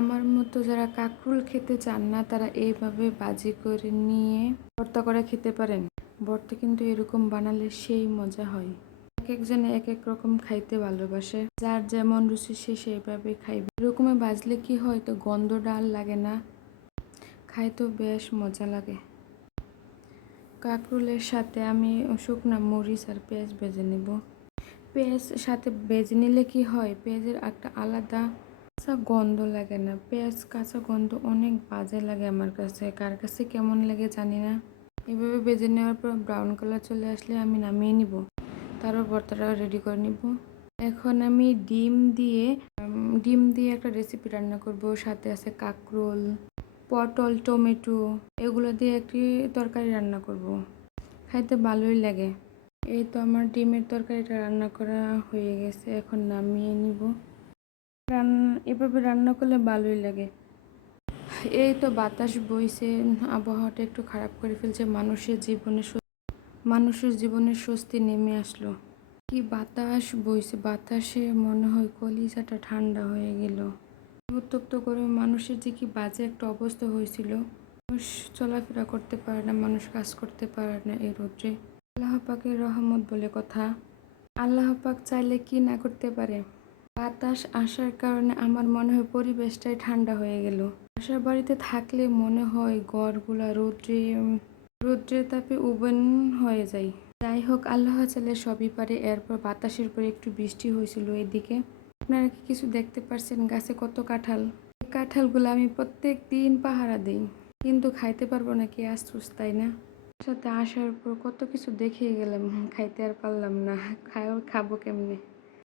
আমার মতো যারা কাঁকরোল খেতে চান না তারা এইভাবে ভাজি করে নিয়ে ভর্তা করে খেতে পারেন। ভর্তা কিন্তু এরকম বানালে সেই মজা হয়। এক একজনে এক এক রকম খাইতে ভালোবাসে, যার যেমন রুচি সে সেইভাবে খাইবে। এরকমে ভাজলে কি হয়, তো গন্ধটা আর লাগে না, খাইতেও বেশ মজা লাগে। কাঁকরোলের সাথে আমি শুকনো মরিচ আর পেঁয়াজ ভেজে নেব। পেঁয়াজ সাথে ভেজে নিলে কি হয়, পেঁয়াজের একটা আলাদা কাঁচা গন্ধ লাগে না। পেঁয়াজ কাঁচা গন্ধ অনেক বাজে লাগে আমার কাছে, কার কাছে কেমন লাগে জানি না। এভাবে ভেজে নেওয়ার পর ব্রাউন কালার চলে আসলে আমি নামিয়ে নিব, তারপর ভর্তাটা রেডি করে নিব। এখন আমি ডিম দিয়ে একটা রেসিপি রান্না করব। সাথে আছে কাঁকরোল, পটল, টমেটো, এগুলো দিয়ে একটি তরকারি রান্না করব। খাইতে ভালোই লাগে। এই তো আমার ডিমের তরকারিটা রান্না করা হয়ে গেছে, এখন নামিয়ে নিব। এভাবে রান্না করলে ভালোই লাগে। এই তো বাতাস বইছে, আবহাওয়াটা একটু খারাপ করে ফেলছে, মানুষের জীবনে স্বস্তি নেমে আসলো। কি বাতাস বইছে, বাতাসে মনে হয় কলিজাটা ঠান্ডা হয়ে গেল। উত্তপ্ত করে মানুষের যে কি বাজে একটা অবস্থা হয়েছিল, মানুষ চলাফেরা করতে পারে না, মানুষ কাজ করতে পারে না এই রোদ্রে। আল্লাহ পাকের রহমত বলে কথা, আল্লাহ পাক চাইলে কি না করতে পারে। বাতাস আসার কারণে আমার মনে হয় পরিবেশটাই ঠান্ডা হয়ে গেল। বাসার বাড়িতে থাকলে মনে হয় ঘরগুলা রৌদ্রের তাপে ওভেন হয়ে যায়। যাই হোক, আল্লাহ চাইলে সবই পারে। এরপর বাতাসের পরে একটু বৃষ্টি হয়েছিল এদিকে। আপনারা কি কিছু দেখতে পারছেন? গাছে কত কাঁঠাল। এই কাঁঠালগুলো আমি প্রত্যেক দিন পাহারা দিই, কিন্তু খাইতে পারবো না, কি আফসোস তাই না? সাথে আসার পর কত কিছু দেখে গেলাম, খাইতে আর পারলাম না, খাবো কেমনে।